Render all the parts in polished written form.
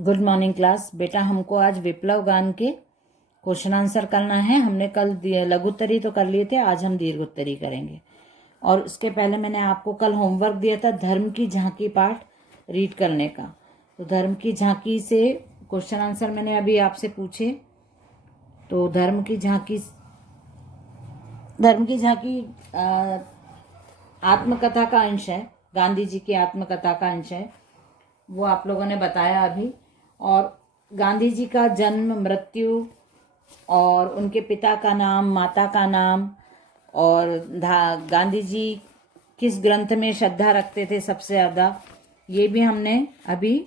Good morning class. बेटा हमको आज विप्लव गान के क्वेश्चन आंसर करना है। हमने कल लघुत्तरी तो कर लिए थे, आज हम दीर्घोत्तरी करेंगे। और उसके पहले मैंने आपको कल होमवर्क दिया था धर्म की झांकी पाठ रीड करने का। तो धर्म की झांकी से क्वेश्चन आंसर मैंने अभी आपसे पूछे। तो धर्म की झांकी आत्मकथा का अंश है, गांधी जी की आत्मकथा का अंश है, वो आप लोगों ने बताया अभी। और गांधी जी का जन्म, मृत्यु और उनके पिता का नाम, माता का नाम, और गांधी जी किस ग्रंथ में श्रद्धा रखते थे सबसे ज़्यादा, ये भी हमने अभी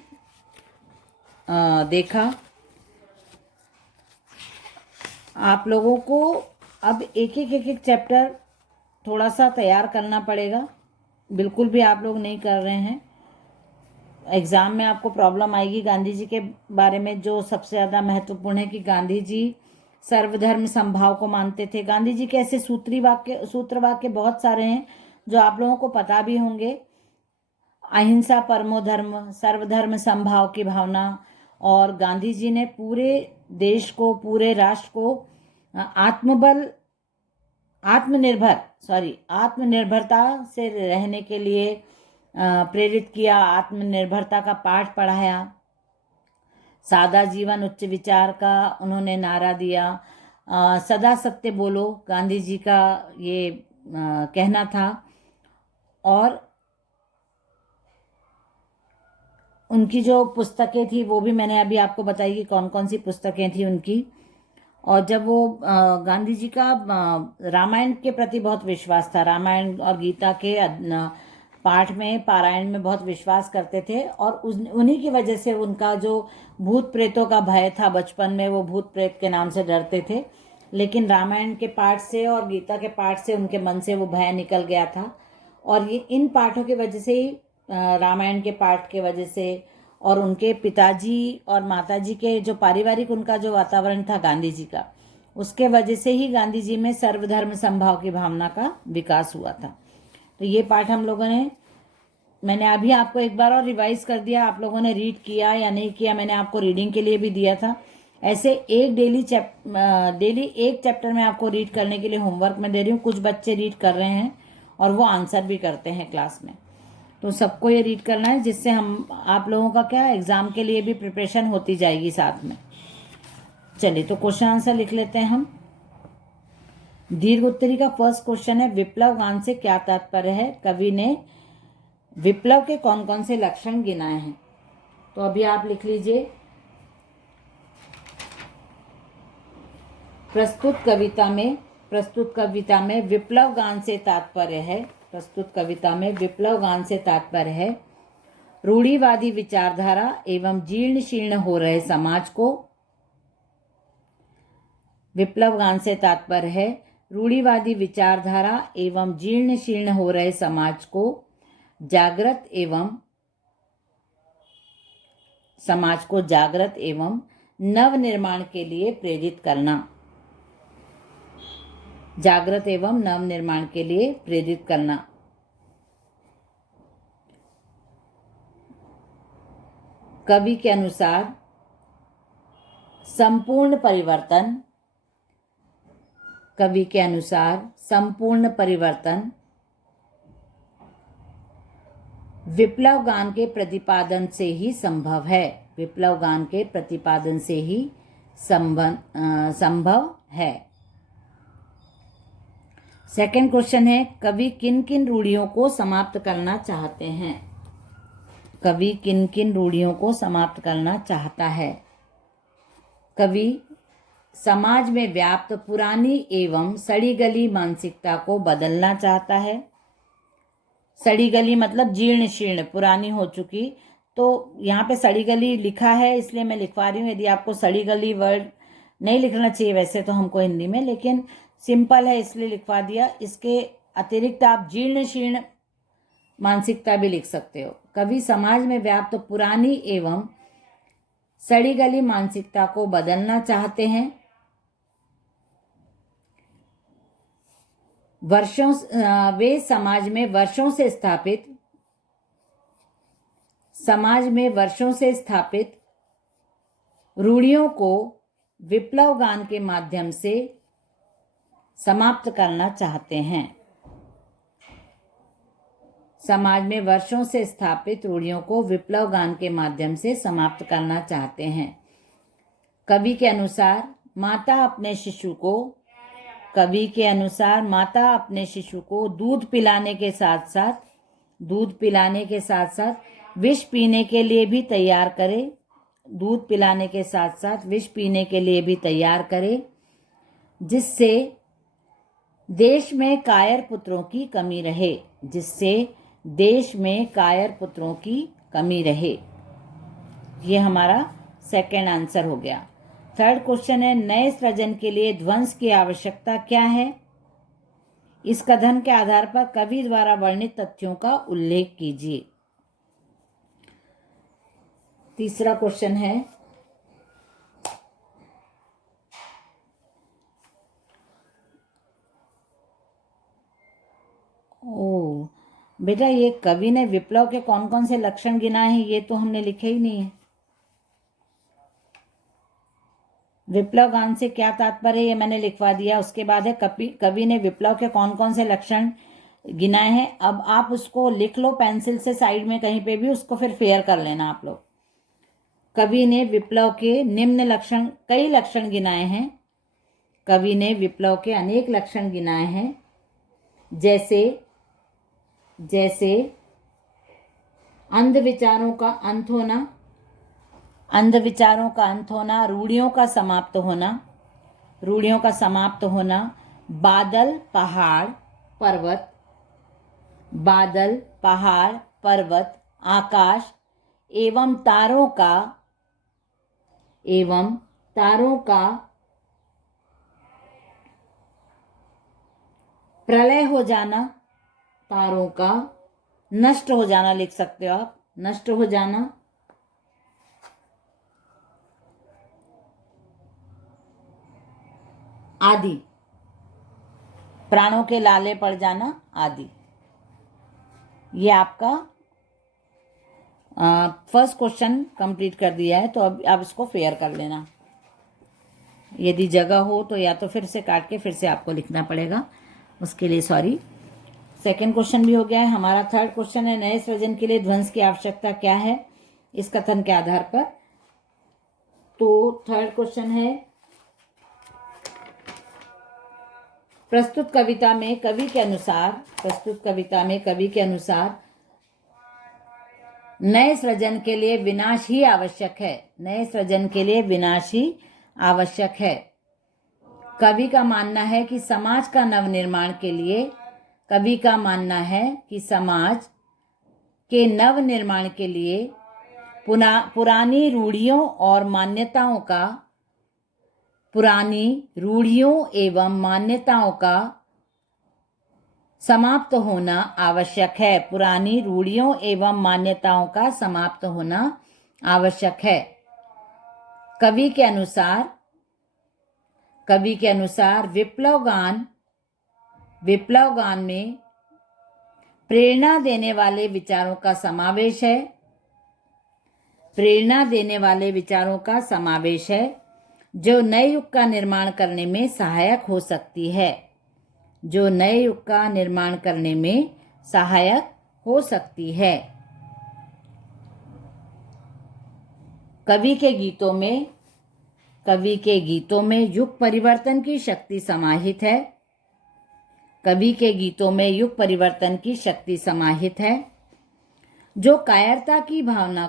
देखा। आप लोगों को अब एक एक चैप्टर थोड़ा सा तैयार करना पड़ेगा। बिल्कुल भी आप लोग नहीं कर रहे हैं, एग्ज़ाम में आपको प्रॉब्लम आएगी। गांधी जी के बारे में जो सबसे ज़्यादा महत्वपूर्ण है कि गांधी जी सर्वधर्म समभाव को मानते थे। गांधी जी के ऐसे सूत्र वाक्य बहुत सारे हैं जो आप लोगों को पता भी होंगे। अहिंसा परमो धर्म, सर्वधर्म समभाव की भावना। और गांधी जी ने पूरे देश को, पूरे राष्ट्र को आत्मनिर्भरता से रहने के लिए प्रेरित किया, आत्मनिर्भरता का पाठ पढ़ाया। सादा जीवन उच्च विचार का उन्होंने नारा दिया। सदा सत्य बोलो, गांधी जी का ये कहना था। और उनकी जो पुस्तकें थी वो भी मैंने अभी आपको बताई कि कौन कौन सी पुस्तकें थी उनकी। और जब वो गांधी जी का रामायण के प्रति बहुत विश्वास था, रामायण और गीता के पाठ में, पारायण में बहुत विश्वास करते थे। और उन्हीं की वजह से उनका जो भूत प्रेतों का भय था बचपन में, वो भूत प्रेत के नाम से डरते थे। लेकिन रामायण के पाठ से और गीता के पाठ से उनके मन से वो भय निकल गया था। और ये इन पाठों की वजह से ही, रामायण के पाठ के वजह से, और उनके पिताजी और माताजी के जो पारिवारिक उनका जो वातावरण था गांधी जी का, उसके वजह से ही गांधी जी में सर्वधर्म समभाव की भावना का विकास हुआ था। तो ये पाठ हम लोगों ने, मैंने अभी आपको एक बार और रिवाइज कर दिया। आप लोगों ने रीड किया या नहीं किया, मैंने आपको रीडिंग के लिए भी दिया था। ऐसे एक डेली एक चैप्टर में आपको रीड करने के लिए होमवर्क में दे रही हूँ। कुछ बच्चे रीड कर रहे हैं और वो आंसर भी करते हैं क्लास में। तो सबको ये रीड करना है, जिससे हम आप लोगों का क्या एग्जाम के लिए भी प्रिपरेशन होती जाएगी साथ में। चलिए तो क्वेश्चन आंसर लिख लेते हैं हम। दीर्घोत्तरी का फर्स्ट क्वेश्चन है, विप्लव गान से क्या तात्पर्य है? कवि ने विप्लव के कौन कौन से लक्षण गिनाए हैं? तो अभी आप लिख लीजिए। प्रस्तुत कविता में विप्लव गान से तात्पर्य है, प्रस्तुत कविता में विप्लव गान से तात्पर्य है रूढ़िवादी विचारधारा एवं जीर्ण शीर्ण हो रहे समाज को। विप्लव गान से तात्पर्य है रूढ़िवादी विचारधारा एवं जीर्ण शीर्ण हो रहे समाज को जागृत एवं नव निर्माण के लिए प्रेरित करना। जागृत एवं नव निर्माण के लिए प्रेरित करना। कवि के अनुसार संपूर्ण परिवर्तन विप्लव गान के प्रतिपादन से ही संभव है। विप्लव गान के प्रतिपादन से ही संभव है। सेकंड क्वेश्चन है, कवि किन किन रूढ़ियों को समाप्त करना चाहते हैं? कवि किन किन रूढ़ियों को समाप्त करना चाहता है? कवि समाज में व्याप्त पुरानी एवं सड़ी गली मानसिकता को बदलना चाहता है। सड़ी गली मतलब जीर्ण शीर्ण, पुरानी हो चुकी। तो यहाँ पे सड़ी गली लिखा है इसलिए मैं लिखवा रही हूँ। यदि आपको सड़ी गली वर्ड नहीं लिखना चाहिए वैसे तो हमको हिंदी में, लेकिन सिंपल है इसलिए लिखवा दिया। इसके अतिरिक्त आप जीर्ण शीर्ण मानसिकता भी लिख सकते हो। कवि समाज में व्याप्त पुरानी एवं सड़ी गली मानसिकता को बदलना चाहते हैं। वे समाज में वर्षों से स्थापित रूढ़ियों को विप्लव गान के माध्यम से समाप्त करना चाहते हैं। समाज में वर्षों से स्थापित रूढ़ियों को विप्लव गान के माध्यम से समाप्त करना चाहते हैं। कवि के अनुसार माता अपने शिशु को दूध पिलाने के साथ साथ विष पीने के लिए भी तैयार करे, जिससे देश में कायर पुत्रों की कमी रहे। ये हमारा सेकंड आंसर हो गया। थर्ड क्वेश्चन है, नए सृजन के लिए ध्वंस की आवश्यकता क्या है? इस कथन के आधार पर कवि द्वारा वर्णित तथ्यों का उल्लेख कीजिए। तीसरा क्वेश्चन है, बेटा ये कवि ने विप्लव के कौन कौन से लक्षण गिनाए हैं, ये तो हमने लिखे ही नहीं है। विप्लव गान से क्या तात्पर्य है, ये मैंने लिखवा दिया। उसके बाद है कवि ने विप्लव के कौन कौन से लक्षण गिनाए हैं। अब आप उसको लिख लो पेंसिल से साइड में कहीं पे भी, उसको फिर फेयर कर लेना आप लोग। कवि ने विप्लव के निम्न लक्षण, कई लक्षण गिनाए हैं। कवि ने विप्लव के अनेक लक्षण गिनाए हैं, जैसे अंधविचारों का अंत होना, रूढ़ियों का समाप्त होना, बादल पहाड़ पर्वत आकाश एवं तारों का प्रलय हो जाना, तारों का नष्ट हो जाना, लिख सकते हो आप, नष्ट हो जाना, आदि, प्राणों के लाले पड़ जाना आदि। ये आपका फर्स्ट क्वेश्चन कंप्लीट कर दिया है। तो अब आप इसको फेयर कर लेना। यदि जगह हो तो या तो फिर से काट के फिर से आपको लिखना पड़ेगा, उसके लिए सॉरी। सेकंड क्वेश्चन भी हो गया है हमारा। थर्ड क्वेश्चन है, नए सृजन के लिए ध्वंस की आवश्यकता क्या है इस कथन के आधार पर। तो थर्ड क्वेश्चन है, प्रस्तुत कविता में कवि के अनुसार नए सृजन के लिए विनाश ही आवश्यक है। कवि का मानना है कि समाज के नवनिर्माण के लिए पुरानी रूढ़ियों एवं मान्यताओं का समाप्त होना आवश्यक है। कवि के अनुसार विप्लव गान में प्रेरणा देने वाले विचारों का समावेश है, जो नए युग का निर्माण करने में सहायक हो सकती है। कवि के गीतों में युग परिवर्तन की शक्ति समाहित है, जो कायरता की भावना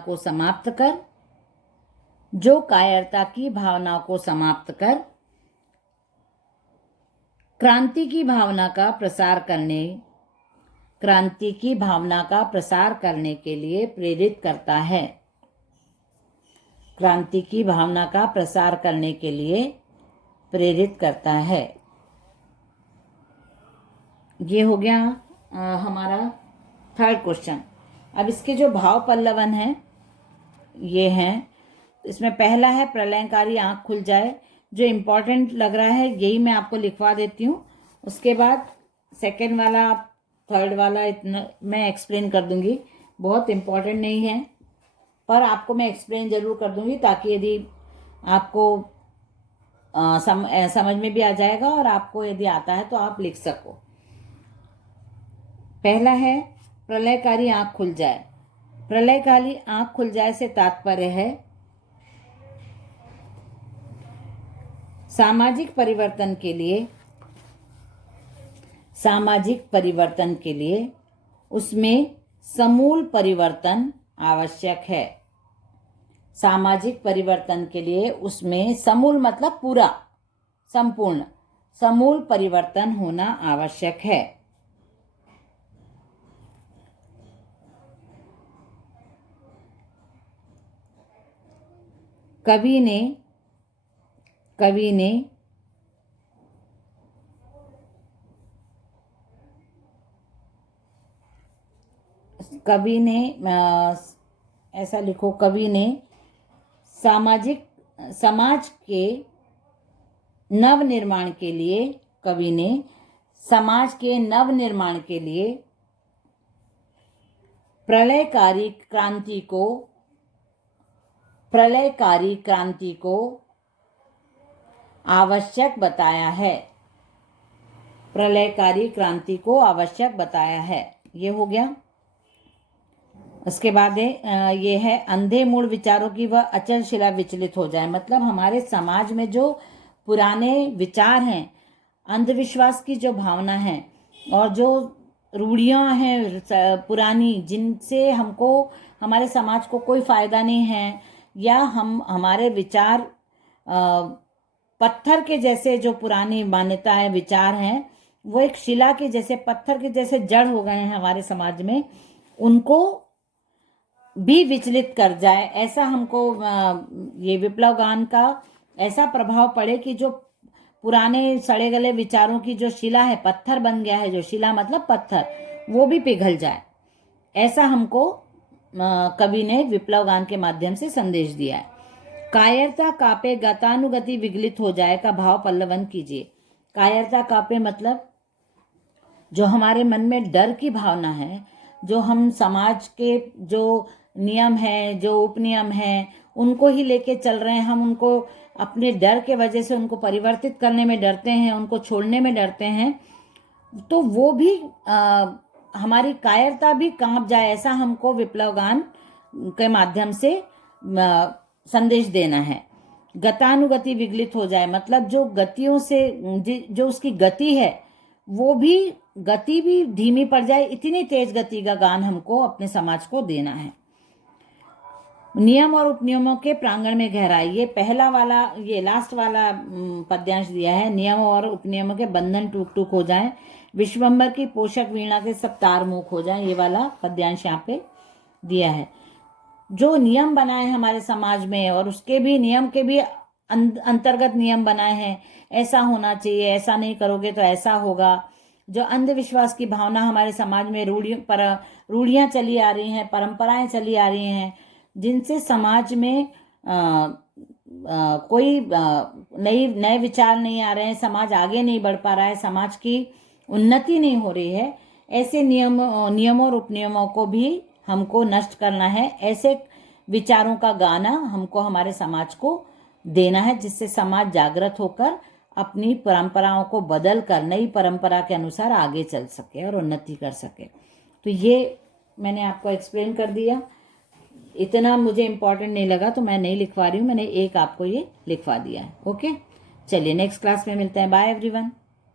को समाप्त कर क्रांति की भावना का प्रसार करने के लिए प्रेरित करता है। ये हो गया हमारा थर्ड क्वेश्चन। अब इसके जो भाव पल्लवन हैं ये हैं। इसमें पहला है, प्रलयंकारी आंख खुल जाए। जो इम्पोर्टेंट लग रहा है यही मैं आपको लिखवा देती हूँ। उसके बाद सेकंड वाला, थर्ड वाला इतना मैं एक्सप्लेन कर दूंगी, बहुत इम्पोर्टेंट नहीं है पर आपको मैं एक्सप्लेन जरूर कर दूंगी, ताकि यदि आपको समझ में भी आ जाएगा और आपको यदि आता है तो आप लिख सको। पहला है प्रलयकारी आंख खुल जाए। प्रलयकारी आंख खुल जाए से तात्पर्य है सामाजिक परिवर्तन के लिए उसमें समूल परिवर्तन आवश्यक है। सामाजिक परिवर्तन के लिए उसमें समूल मतलब पूरा, संपूर्ण, समूल परिवर्तन होना आवश्यक है। कवि ने ऐसा लिखो, कवि ने समाज के नवनिर्माण के लिए प्रलयकारी क्रांति को आवश्यक बताया है। प्रलयकारी क्रांति को आवश्यक बताया है। ये हो गया। उसके बाद ये है अंधे मूढ़ विचारों की वह अचल शिला विचलित हो जाए। मतलब हमारे समाज में जो पुराने विचार हैं, अंधविश्वास की जो भावना है और जो रूढ़ियां हैं पुरानी, जिनसे हमको, हमारे समाज को कोई फायदा नहीं है, या हमारे विचार पत्थर के जैसे, जो पुरानी मान्यताएं विचार हैं वो एक शिला के जैसे, पत्थर के जैसे जड़ हो गए हैं हमारे समाज में, उनको भी विचलित कर जाए, ऐसा हमको ये विप्लव गान का ऐसा प्रभाव पड़े कि जो पुराने सड़े गले विचारों की जो शिला है, पत्थर बन गया है, जो शिला मतलब पत्थर, वो भी पिघल जाए। ऐसा हमको कवि ने विप्लव गान के माध्यम से संदेश दिया है। कायरता कापे गतानुगति विगलित हो जाए का भाव पल्लवन कीजिए। कायरता कापे मतलब जो हमारे मन में डर की भावना है, जो हम समाज के जो नियम है, जो उपनियम है, उनको ही लेके चल रहे हैं, हम उनको अपने डर के वजह से उनको परिवर्तित करने में डरते हैं, उनको छोड़ने में डरते हैं, तो वो भी हमारी कायरता भी कांप जाए, ऐसा हमको विप्लव गान के माध्यम से संदेश देना है। गतानुगति विगलित हो जाए मतलब जो गतियों से, जो उसकी गति है वो भी, गति भी धीमी पड़ जाए, इतनी तेज गति का गान हमको अपने समाज को देना है। नियम और उपनियमों के प्रांगण में गहराई, ये पहला वाला, ये लास्ट वाला पद्यांश दिया है। नियम और उपनियमों के बंधन टूट टूट हो जाएं, विश्वंभर की पोषक वीणा के सब तार मूक हो जाएं, ये वाला पद्यांश यहाँ पे दिया है। जो नियम बनाए हमारे समाज में, और उसके भी नियम के भी अंतर्गत नियम बनाए हैं, ऐसा होना चाहिए, ऐसा नहीं करोगे तो ऐसा होगा। जो अंधविश्वास की भावना हमारे समाज में, रूढ़ियां चली आ रही हैं, परंपराएं चली आ रही हैं, जिनसे समाज में कोई नए विचार नहीं आ रहे हैं, समाज आगे नहीं बढ़ पा रहा है, समाज की उन्नति नहीं हो रही है, ऐसे नियमों और उपनियमों को भी हमको नष्ट करना है। ऐसे विचारों का गाना हमको हमारे समाज को देना है, जिससे समाज जागृत होकर अपनी परंपराओं को बदल कर नई परंपरा के अनुसार आगे चल सके और उन्नति कर सके। तो ये मैंने आपको एक्सप्लेन कर दिया। इतना मुझे इम्पोर्टेंट नहीं लगा तो मैं नहीं लिखवा रही हूँ, मैंने एक आपको ये लिखवा दिया है। ओके, चलिए नेक्स्ट क्लास में मिलते हैं। Bye everyone.